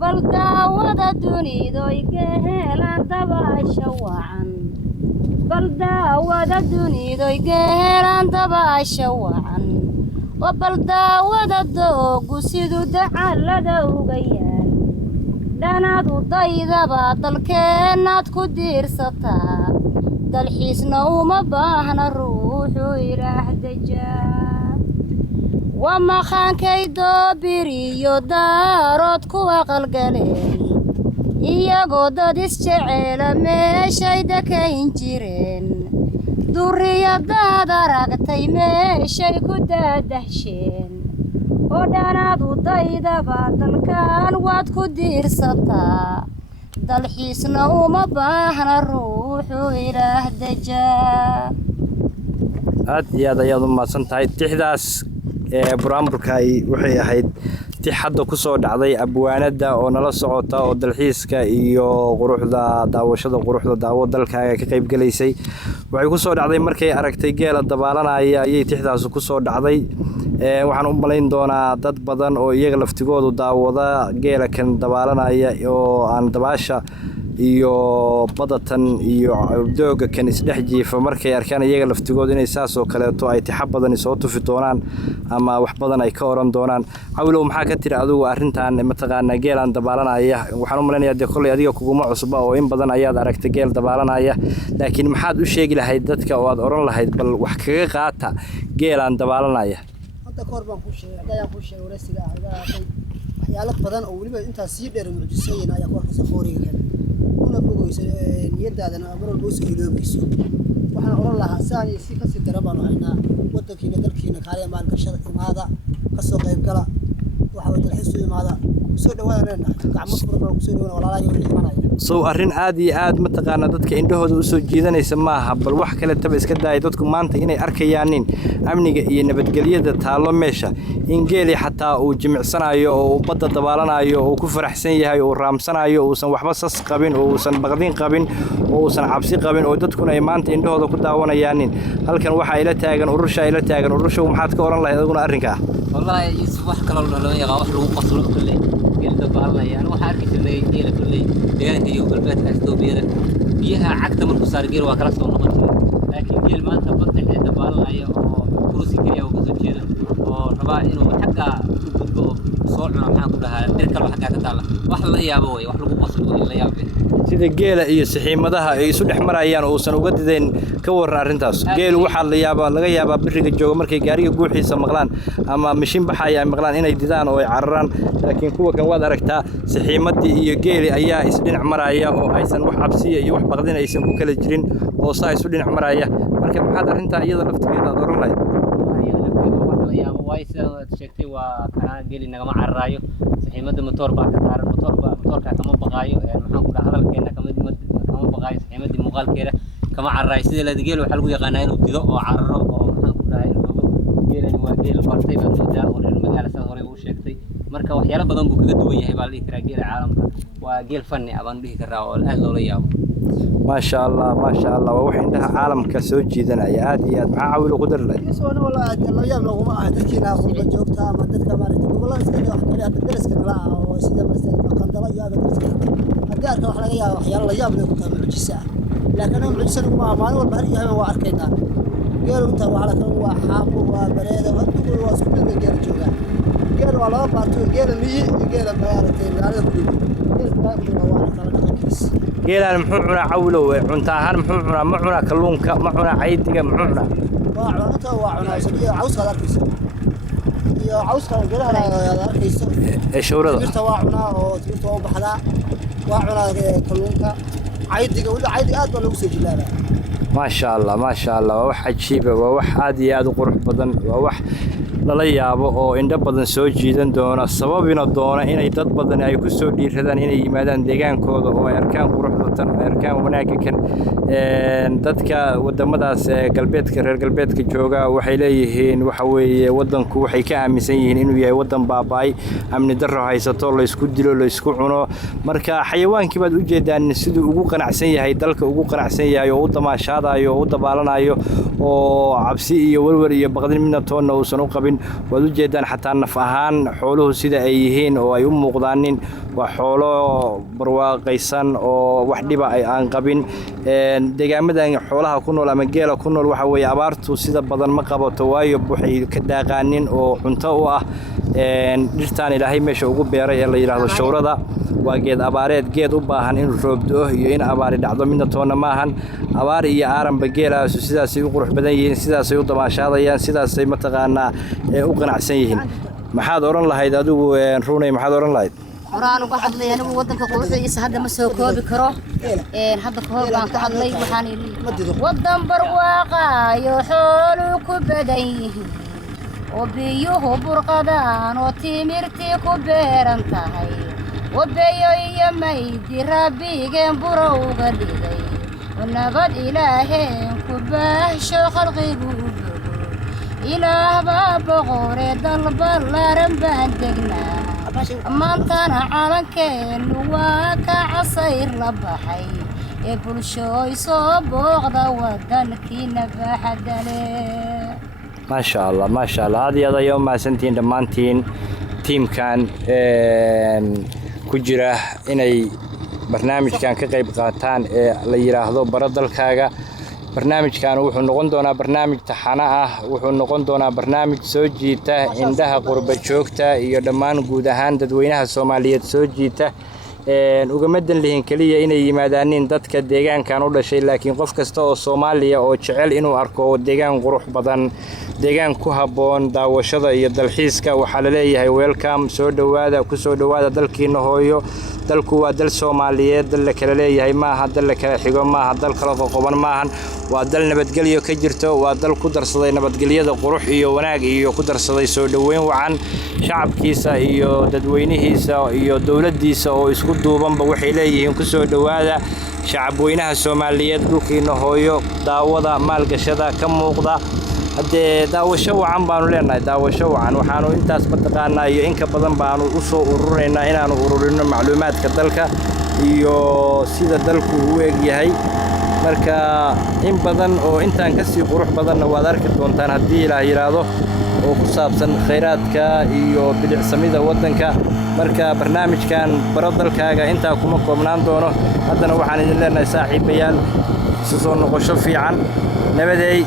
بلداودا دونيدوي geelan dabaasha wacan baldawada dunidoy geelan dabaasha wacan wa baldawada doogu siduu dacalada uga yaal dhanaad u daydaba dalkeenaad ku diirsataa dalxiisna uma baahna ruuxu ilaah dejaa wa maqaankay doobiriyo daarood kuwa qalgaleen iyagoo dad isjeceela meeshay dakayn jireen durriyadaad aragtay meeshay ku daadahsheen oo dhanaad u daydaba dalkan waad ku diirsataa dalxiisna uma baahna ruuxu ilaah dejaa aad iyo aad ayaad u mahadsan tahay tixdaas buraamburkaay waxay ahayd tix hadda ku soo dhacday abwaanada oo nala socota oo dalxiiska iyo quruxda daawashada quruxda daawo dalkaaga ka qayb galaysay waxay ku soo dhacday markay aragtay geela dabaalanaya ayay tixdaas ku soo dhacday waxaan u malayn doonaa dad badan oo iyaga laftigoodu daawada geela kan dabaalanaya oo aan dabaasha iyo badatan iyo dooga kan isdhex jiifa markay arkaan iyaga laftigooda inay saas oo kaleeto ay tixa badan soo tufi doonaan ama wax badan ay ka oran doonaan cawilow maxaa ka tiri adigu arrintan mataqaana geelan dabaalanaya waxaan u maleynayaa de kolley adiga kuguma cusba oo in badan ayaad aragtay geel dabaalanaya laakiin maxaad u sheegi lahayd dadka oo aad oran lahayd bal wax kaga qaata geelan dabaalanaya hadda koor baan ku sheegay waraysiga waxyaalo badan oo waliba intaas sii dheer mucjisooyin ayaa ku arkaysa qooriga kale una bogayso niyadaadana mar walba usoo iloobayso waxaan oran lahaa saan iyo si kasii dara baan haynaa wadankiina dalkiina kaaliya maalgashada imaada kasoo qayb gala waxa wada dalxiis u imaada kusoo dhawaanayna gacmo furma kusoo dhawaana walaalahay wixii imanaya soo arrin aad iyo aad mataqaana dadka indhahooda u soo jiidanaysa maaha bal wax kale taba iska daay dadku maanta inay arkayaanin amniga iyo nabadgelyada taalo meesha in geeli xataa uu jimicsanayo oo badda dabaalanayo oo ku faraxsan yahay oo raamsanayo oo uusan waxba sas qabin oo uusan baqdin qabin oo uusan cabsi qabin oo dadkuna ay maanta indhahooda ku daawanayaanin halkan waxa ila taagan urusha maxaad ka oran lahayd aduguna arrinka wallahi Yusuf wax kale oo loo yaqaan wax lagu qoslo kale geel dabaalanaya waxa arki jirnay geel kale deegaanka iyo galbeedka Itoobiya biyaha cagta markuu saar geel waa kala soo noqon laakiin geel maanta badda dabaalanaya oo kursi kaliya oo kasoo jeeda oo rabaa inuu xagga u gudbo soo cuna maxaan ku dhahaa dhirka wax xagga ka taala wax la yaabo way wax lagu qoslo la yaabo sida geela iyo saxiimadaha ay isu dhex marayaan oo uusan uga dideen ka waran arrintaas geelu waxa laga yaabaa biriga jooga markay gaariga guuxiisa maqlaan ama mishin baxaya ay maqlaan inay didaan oo ay cararaan laakiin kuwa kan waad aragtaa saxiimadii iyo geeli ayaa is dhinac maraya oo aysan wax cabsiya iyo wax baqdin aysan ku kala jirin oo saa isu dhinac maraya marka maxaad arrintaa iyada laftigeeda aad oran lahayd way sheegtay waa kana geeli nagama cararayo saxiimada motor baa ka saaran motorka kama baqaayo maxaan ku dhahaa hadalkeena kama baqaayo saxiimadii muuqaalkeeda kama cararayo sida la geel waxa lagu yaqaanaa inuu dido oo cararo oo maxaan ku dhahaa inuu geelani waa geel bartay baa moodaa oo reer magaalada hore uu sheegtay marka waxyaalo badan buu kaga duwan yahay baa la dhihi karaa geela caalamka waa geel fanni ah baan dhihi karaa oo aad loola yaabo ما شاء الله ووحي عندها عالم كسو جيدنا يا عادي يا ما عاول قدر لك يسوون والله الله يا لو ما تركينا قلب جوجتا ما ددك ما رتي والله اسكت wax kale hada daraska la oo sida mas'ala qandala iyo daraska hada arka wax laga yaabo waxyaalo la yaab leh ku tahay mucjisa laakiin mucjisadu ma maalin walba har yahay waa arkayna geelu inta waxa la waa xaaqo waa bareeda haddu waa isku mid geelu jooga geelu waa laba baarto geelu miyi geelu baartay magaalada ku geelu baartay waa kala dhaqankiis geelaan muxuu cunaa cawlow cunta ahaan muxuu cunaa ma cunaa kalluunka ma cunaa caydiga muxuu cunaa waa cunaa sadiyo cawska arkaysa iyo cawska geelaha arkaysa shawrada tirta waa cunaa oo tirta oo baxda waa cunaa kalluunka caydiga wala caydiga aad baa lagu soo jilaabaa ما شاء الله wax cajiib waa wax aad iyo aad u qurux badan waa wax lala yaabo oo indha badan soo jiidan doona sababina doona inay dad badan ay ku soo dhiiradaan inay yimaadaan deegaankooda oo ay arkaan quruxda tan ay arkaan wanaagga kan dadka wadamadaas galbeedka reer galbeedka jooga waxay leeyihiin waxa weeye wadanku waxay ka aaminsan yihiin inuu yahay wadan baabay amni darro haysato la isku dilo la isku cuno marka xayawaankii baad u jeedaan sidoo ugu qanacsan yahay dalka ugu qanacsan yahay oo u damaashaadayo oo u dabaalanayo oo cabsi iyo walwal iyo baqdin midna toonna uusan u qabin qabin waad u jeedaan xataa naf ahaan xooluhu sida ay yihiin oo ay u muuqdaanin waa xoolo barwaaqaysan oo wax dhiba ay aan qabin deegaamadan xoolaha ku nool ama geela ku nool waxa weeye abaartu sida badan ma qabato waayo waxay ka daaqaanin oo cunto u ah dhirtaan ilaahay meesha ugu beeray ee la yiraahdo shawrada waa geed abaareed geed u baahan in roob da'o iyo in abaari dhacdo midna toona maahan abaar iyo aaranba geelaasu sidaasay u qurux badan yihiin sidaasay u damaashaadayaan sidaasay mataqaanaa u qanacsan yihiin maxaad oran lahayd adigu runay maxaad oran lahayd horaan uga hadlay anigu wadanka quruxdiisa hadda ma soo koobi karo hadda ka hor baan ka hadlay waxaan wadan barwaaqaayo xoolo ku badan yihiin oo biyuhu burqadaan oo timirtii ku beeran tahay وبيو يميدي ربيقين بروغ ليدي ونبض إلهين كباه شو خلقي قوبو إله باب غوري ضلب الله رمبان دقنا مانتانا عالنكين واكا عصير لبحي يقول شوي صبوغ ذا ودنكي نباح دلي ما شاء الله ما شاء الله هذه هذا يوم مع سنتين دمانتين تيم كان ku jira inay barnaamijkan ka qayb qaataan ee la yiraahdo baradalkaaga barnaamijkan wuxuu noqon doonaa barnaamij taxana ah wuxuu noqon doonaa barnaamij soo jiita indhaha qurba joogta iyo dhammaan guud ahaan dadweynaha Soomaaliyeed soo jiita ugamadan lihin kaliya inay yimaadaan dadka deegaankan u dhashay laakiin qof kasta oo Soomaaliya oo jecel inuu arko deegaan qurux badan deegaan ku haboon daawashada iyo dalxiiska waxa la leeyahay welcome soo dhawaada ku soo dhawaada dalkiina hooyo dalku waa dal Soomaaliyeed dal kale leeyahay ma aha dal kale xigo ma aha dal kala qoban ma ahan waa dal nabadgelyo ka jirto waa dal ku darsaday nabadgelyada qurux iyo wanaag iyo ku darsaday soo dhaweyn wacan shacabkiisa iyo dadweynihiisa iyo dawladdiisa oo isku duubanba waxay leeyihiin ku soo dhawaada shacab weynaha Soomaaliyeed dhulkiina hooyo daawada maalgashada ka muuqda hadee daawasho wacan baanu leenahay daawasho wacan waxaanu intaas mataqaanaa iyo in ka badan baanu u soo ururinaa inaanu ururino macluumaadka dalka iyo sida dalku u eg yahay marka in badan oo intaan ka sii qurux badan waad arki doontaan hadii Ilaahay yiraahdo oo ku saabsan kheyraadka iyo bilicsamida wadanka marka barnaamijkan baradalkaaga inta kuma koobnaan doono haddana waxaan idin leenahay saaxiibayaal soo noqosho fiican nabadeey